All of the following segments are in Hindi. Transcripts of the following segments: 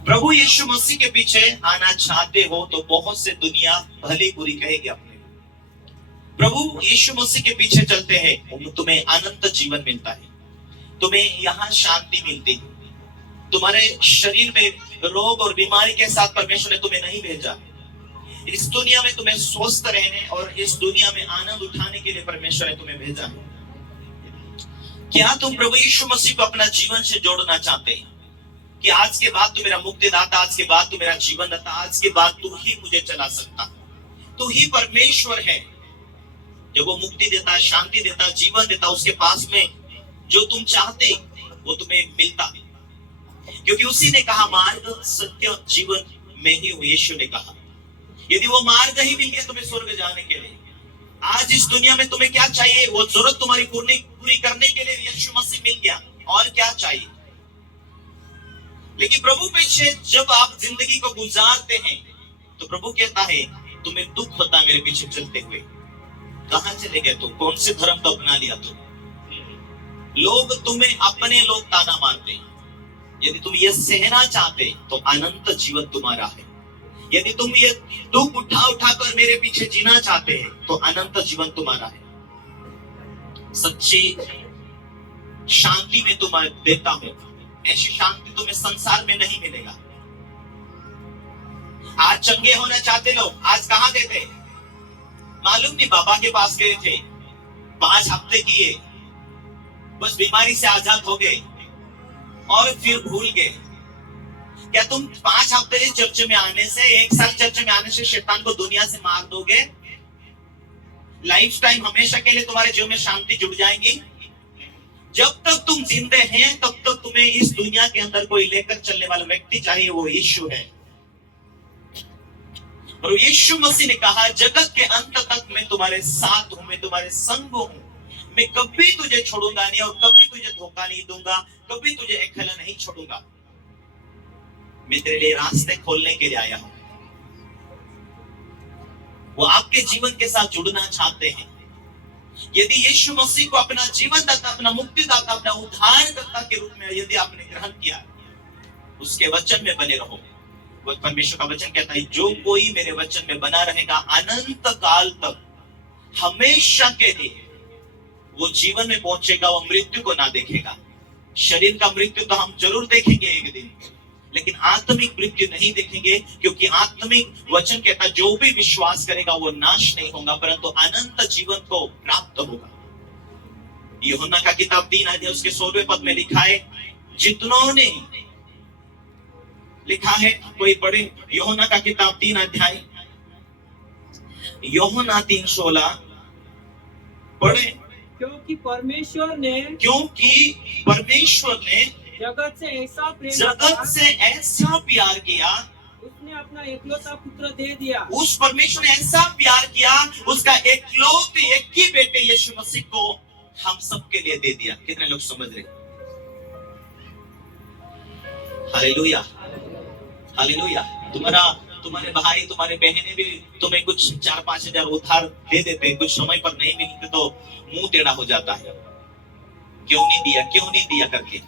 प्रभु यीशु मसीह के पीछे आना चाहते हो तो बहुत से दुनिया भली बुरी कहेगी अपने। प्रभु यीशु मसीह के पीछे चलते हैं, तुम्हें अनंत जीवन मिलता है, तुम्हें यहाँ शांति मिलती है। तुम्हारे शरीर में रोग और बीमारी के साथ परमेश्वर ने तुम्हें नहीं भेजा। इस दुनिया में तुम्हें स्वस्थ रहने और इस दुनिया में आनंद उठाने के लिए परमेश्वर ने तुम्हें भेजा है। क्या तुम प्रभु यीशु मसीह को अपना जीवन से जोड़ना चाहते हैं कि आज के बाद तू मेरा मुक्तिदाता, आज के बाद तू मेरा जीवन दाता, आज के बाद तू ही मुझे चला सकता, तू ही परमेश्वर है जब वो मुक्ति देता, शांति देता, जीवन देता। उसके पास में जो तुम चाहते वो तुम्हें मिलता है, क्योंकि उसी ने कहा मार्ग सत्य जीवन में ही हूं। यीशु ने कहा यदि वो मार्ग ही मिल गया तुम्हें स्वर्ग जाने के लिए, आज इस दुनिया में तुम्हें क्या चाहिए, वो जरूरत तुम्हारी पूरी करने के लिए यीशु मसीह मिल गया, और क्या चाहिए। लेकिन प्रभु पीछे जब आप जिंदगी को गुजारते हैं तो प्रभु कहता है तुम्हें दुख होता मेरे पीछे चलते हुए। कहां चले गए तुम, कौन से धर्म को अपना लिया तुम। लोग तुम्हें अपने लोग ताना मारते हैं। यदि तुम ये सहना चाहते तो अनंत जीवन तुम्हारा है। यदि तुम ये दुख उठा उठा कर मेरे पीछे जीना चाहते हैं तो अनंत जीवन तुम्हारा है। सच्ची शांति में तुम्हें देता हूं, ऐसी शांति तुम्हें संसार में नहीं मिलेगा। आज चंगे होना चाहते लोग आज कहां गए थे मालूम नहीं, बाबा के पास गए थे, 5 हफ्ते किए, बस बीमारी से आजाद हो गए और फिर भूल गए। क्या तुम 5 हफ्ते चर्च में आने से, 1 साल चर्च में आने से शैतान को दुनिया से मार दोगे? लाइफ टाइम हमेशा के लिए तुम्हारे जीवन में शांति जुड़ जाएगी। जब तक तुम जिंदे हैं तब तक तुम्हें इस दुनिया के अंदर कोई लेकर चलने वाला व्यक्ति चाहिए, वो यीशु है। और यीशु मसीह ने कहा जगत के अंत तक मैं तुम्हारे साथ हूं, मैं तुम्हारे संग हूं, मैं कभी तुझे छोड़ूंगा नहीं और कभी तुझे धोखा नहीं दूंगा, कभी तुझे अकेला नहीं छोड़ूंगा। मैं तेरे लिए रास्ते खोलने के लिए आया हूं। वो आपके जीवन के साथ जुड़ना चाहते हैं। यदि यीशु मसीह को अपना जीवन दाता, अपना मुक्तिदाता, अपना उद्धारकर्ता के रूप में यदि आपने ग्रहण किया, उसके वचन में बने रहो। वो परमेश्वर का वचन कहता है जो कोई मेरे वचन में बना रहेगा अनंत काल तक, हमेशा के लिए वो जीवन में पहुंचेगा, वो मृत्यु को ना देखेगा। शरीर का मृत्यु तो हम जरूर देखेंगे एक दिन, लेकिन आत्मिक मृत्यु नहीं देखेंगे, क्योंकि आत्मिक वचन कहता जो भी विश्वास करेगा वो नाश नहीं होगा परंतु अनंत जीवन को प्राप्त होगा। यूहन्ना का किताब 3 अध्याय उसके 16वें पद में लिखा है, जितनों ने लिखा है, कोई पढ़े यूहन्ना का किताब 3 अध्याय, यूहन्ना 3:16 पढ़े। क्योंकि परमेश्वर ने जगत से ऐसा प्यार किया, उसने अपना एकलौता पुत्र दे दिया। उस परमेश्वर ने ऐसा प्यार किया, उसका एकलौते एक ही बेटे यीशु मसीह को हम सब के लिए दे दिया। कितने लोग समझ रहे? Hallelujah, hallelujah. तुम्हारे भाई, तुम्हारे बहनें भी तुम्हें कुछ 4-5 हजार उधार दे देते, कुछ समय पर नहीं मिलते तो मुंह टेढ़ा हो जाता है, क्यों नहीं दिया करके।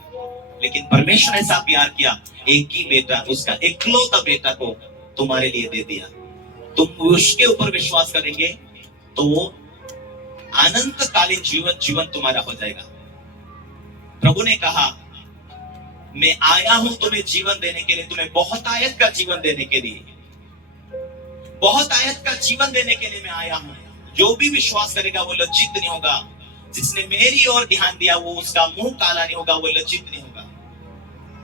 लेकिन परमेश्वर ने ऐसा प्यार किया, एक ही बेटा, उसका एकलौता बेटा को तुम्हारे लिए दे दिया। तुम उसके ऊपर विश्वास करेंगे तो वो अनंत कालीन जीवन तुम्हारा हो जाएगा। प्रभु ने कहा मैं आया हूं तुम्हें जीवन देने के लिए, तुम्हें बहुत आयत का जीवन देने के लिए, बहुत आयत का जीवन देने के लिए मैं आया हूं। जो भी विश्वास करेगा वो लज्जित नहीं होगा। जिसने मेरी ओर ध्यान दिया वो उसका मुंह काला नहीं होगा, वो लज्जित नहीं होगा।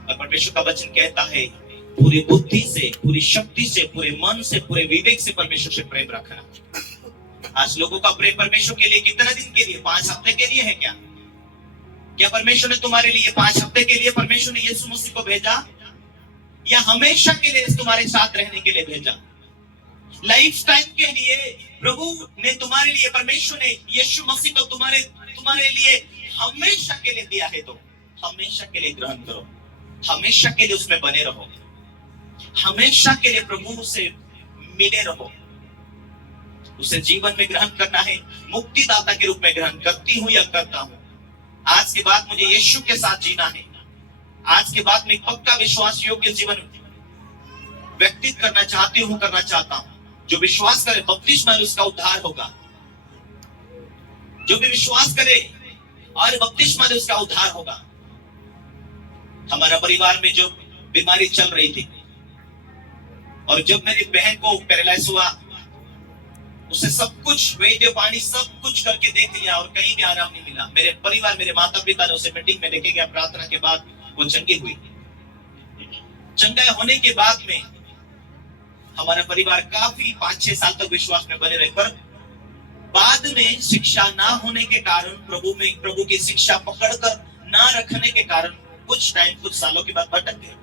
और परमेश्वर का वचन कहता है पूरी बुद्धि से, पूरी शक्ति से, पूरे मन से, पूरे विवेक से परमेश्वर से प्रेम रखना। आज लोगों का प्रेम परमेश्वर के लिए कितना दिन के लिए? 5 हफ्ते के लिए है क्या? क्या परमेश्वर ने तुम्हारे लिए 5 हफ्ते के लिए परमेश्वर ने यीशु मसीह को भेजा, या हमेशा के लिए तुम्हारे साथ रहने के लिए भेजा? लाइफ टाइम के लिए प्रभु ने तुम्हारे लिए, परमेश्वर ने यीशु मसीह को तुम्हारे लिए हमेशा के लिए दिया है, तो हमेशा के लिए ग्रहण करो, हमेशा के लिए उसमें बने रहो, हमेशा के लिए प्रभु से मिले रहो। उसे जीवन में ग्रहण करना है, मुक्तिदाता के रूप में ग्रहण करती हूं या करता हूं। आज के बाद मुझे यीशु के साथ जीना है। आज के बाद में पक्का विश्वास योग्य जीवन व्यक्तित करना चाहती हूँ, करना चाहता हूँ। जो विश्वास करे बपतिस्मा में उसका उद्धार होगा। जो भी विश्वास करे और बपतिस्मा में उसका उद्धार होगा। हमारा परिवार में जो बीमारी चल रही थी और जब मेरी बहन को पैरालाइज हुआ, उसे सब कुछ वैद्य पानी सब कुछ करके देख लिया और कहीं भी आराम नहीं मिला। मेरे परिवार, मेरे माता पिता ने उसे मीटिंग में लेके गया, प्रार्थना के बाद वो चंगी हुई। चंगा होने के बाद में हमारा परिवार काफी 5-6 साल तक विश्वास में बने रहे, पर बाद में शिक्षा ना होने के कारण, प्रभु की शिक्षा पकड़कर ना रखने के कारण कुछ सालों के बाद भटक गए।